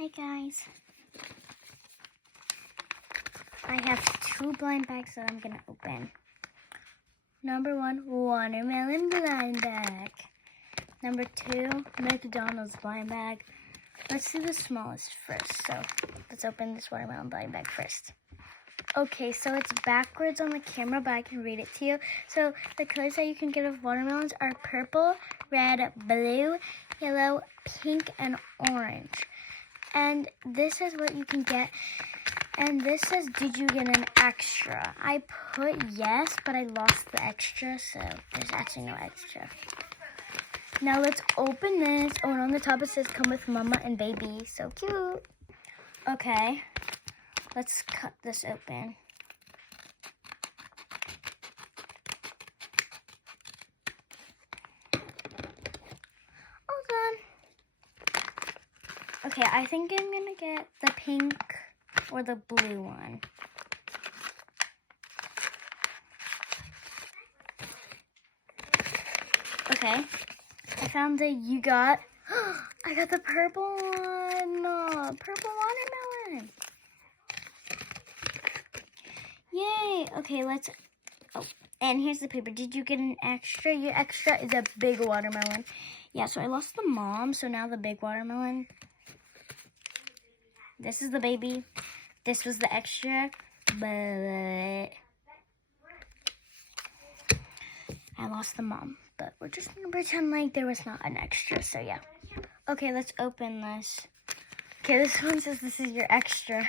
Hi guys. I have 2 blind bags that I'm gonna open. Number 1, watermelon blind bag. Number 2, McDonald's blind bag. Let's do the smallest first. So let's open this watermelon blind bag first. Okay, so it's backwards on the camera, but I can read it to you. So the colors that you can get of watermelons are purple, red, blue, yellow, pink, and orange. And this is what you can get. And this says, did you get an extra? I put yes, but I lost the extra, so there's actually no extra. Now let's open this. Oh, and on the top it says, come with mama and baby. So cute. Okay, let's cut this open. All done. Okay, I think I'm gonna get the pink or the blue one. Okay, I found the I got the purple one. Purple watermelon. Yay. Okay, and here's the paper. Did you get an extra? Your extra is a big watermelon. Yeah, so I lost the mom, so now the big watermelon. This is the baby. This was the extra, but I lost the mom. But we're just gonna pretend like there was not an extra, so yeah. Okay, let's open this. Okay, this one says this is your extra.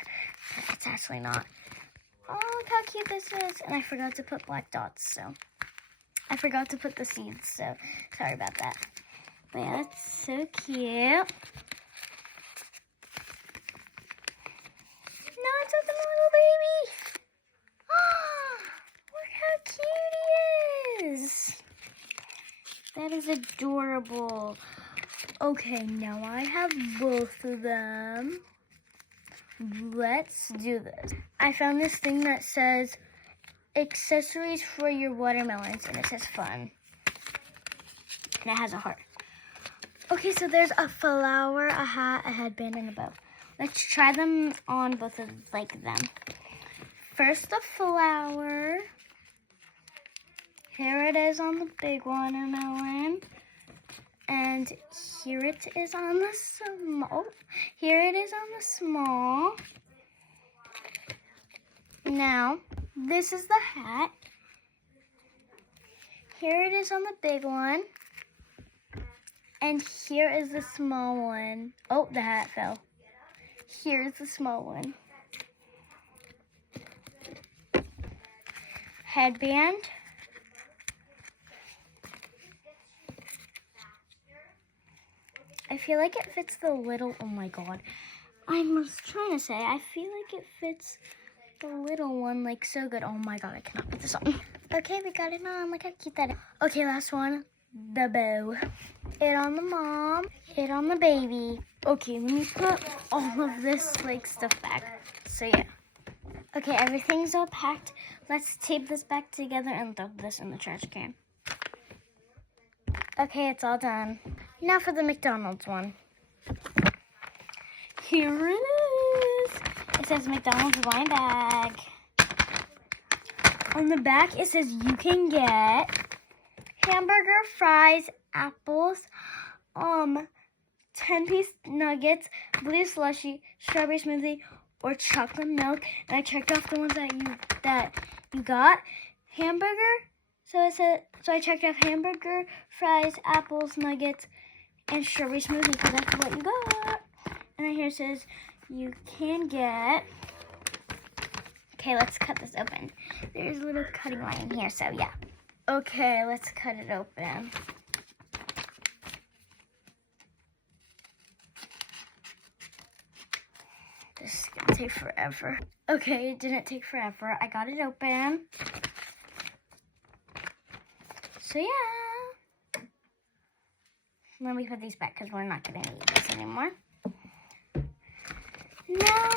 It's actually not. Oh, look how cute this is. And I forgot to put black dots, so. I forgot to put the seeds, so sorry about that. But yeah, that's so cute. Now it's with the little baby. Oh, look how cute he is. That is adorable. Okay, now I have both of them. Let's do this. I found this thing that says accessories for your watermelons, and it says fun. And it has a heart. Okay, so there's a flower, a hat, a headband, and a bow. Let's try them on both of them. First, the flower. Here it is on the big watermelon. And here it is on the small. Here it is on the small. Now, this is the hat. Here it is on the big one. And here is the small one. Oh, the hat fell. Here's the small one. Headband. I feel like it fits the little, oh my god. I was trying to say, I feel like it fits the little one like so good. Oh my god, I cannot put this on. Okay, we got it on. Look how cute that is. Okay, last one. The bow. It on the mom. It on the baby. Okay, let me put all of this stuff back. So yeah. Okay, everything's all packed. Let's tape this back together and throw this in the trash can. Okay, it's all done. Now for the McDonald's one. Here it is. It says McDonald's blind bag. On the back, it says you can get hamburger, fries, apples, 10-piece nuggets, blue slushy, strawberry smoothie, or chocolate milk. And I checked off the ones that you got. Hamburger. So I checked off hamburger, fries, apples, nuggets, and strawberry smoothie because that's what you got. And then here it says you can get. Okay, let's cut this open. There's a little cutting line here, so yeah. Okay, let's cut it open. This is gonna take forever. Okay, it didn't take forever. I got it open. So yeah. Let me put these back because we're not gonna need this anymore. Now,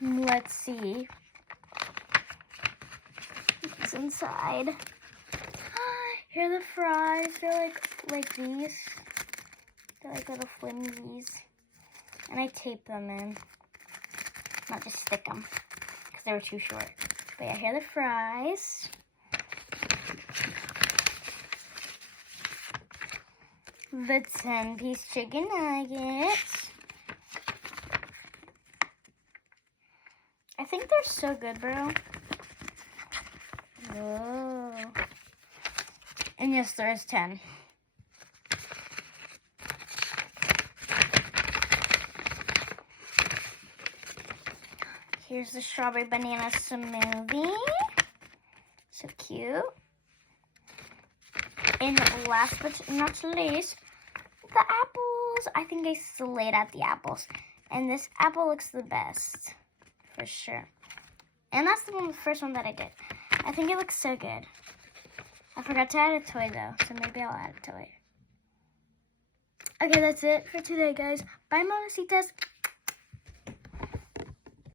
let's see what's inside. Here are the fries. They're like these. They're like little flimsies. And And I tape them in. Not just stick them, because they were too short. But yeah, here are the fries. The 10-piece chicken nuggets. I think they're so good, bro. Whoa. And yes, there is 10. Here's the strawberry banana smoothie. So cute. And last but not least, the apples. I think I slayed at the apples. And this apple looks the best. For sure. And that's the first one that I did. I think it looks so good. I forgot to add a toy though, so maybe I'll add a toy. Okay, that's it for today, guys. Bye, Mamacitas.